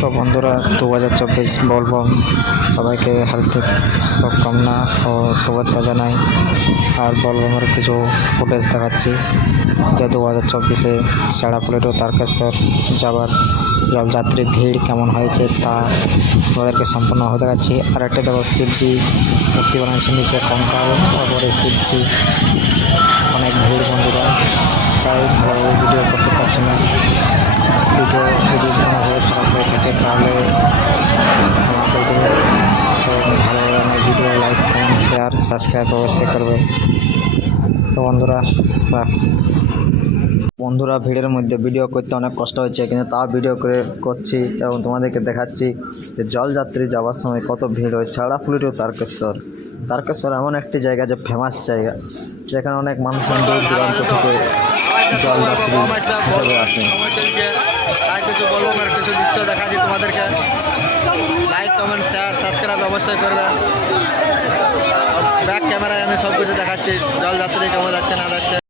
তো বন্ধুরা 2024 বলবম সবাইকে হার্দিক শুভকামনা ও শুভেচ্ছা জানাই। আর বলবমের কিছু ফুটেজ দেখাচ্ছি যে 2024-এ শেড়াফুলি টু তারকেশ্বর যাবার জলযাত্রী ভিড় কেমন হয়েছে তা আমাদেরকে সম্পূর্ণভাবে দেখাচ্ছি। আর একটা দেখো শিবজি মূর্তি বানাচ্ছি, নিচে কঙ্কাল, তারপরে শিবজি, অনেক ভিড় বন্ধুরা, তাই ভালোভাবে ভিডিও করতে পারছি না। ভিডিও যদি কোনোভাবে খারাপ হয়ে থাকে তাহলে ক্ষমা করে দেবে। তো ভালোভাবে আমার video like, comment, share, subscribe অবশ্যই করবে। তো বন্ধুরা রাখছি। বন্ধুরা ভিড়ের মধ্যে ভিডিও করতে অনেক কষ্ট হচ্ছে, কিন্তু তাও ভিডিও করছি এবং তোমাদেরকে দেখাচ্ছি যে জলযাত্রী যাওয়ার সময় কত ভিড় হয়। শেড়াফুলি টু তারকেশ্বর। তারকেশ্বর এমন একটি জায়গা যে ফেমাস জায়গা, যেখানে অনেক মানুষ দূর দূরান্ত থেকে জলযাত্রী হিসেবে আসে। কিছু বলবো আর কিছু দৃশ্য দেখাচ্ছি তোমাদেরকে। লাইক, কমেন্ট, শেয়ার, সাবস্ক্রাইব অবশ্যই করবে। ব্যাক ক্যামেরায় আমি সব কিছু দেখাচ্ছি, জলযাত্রী কেমন যাচ্ছে না যাচ্ছে।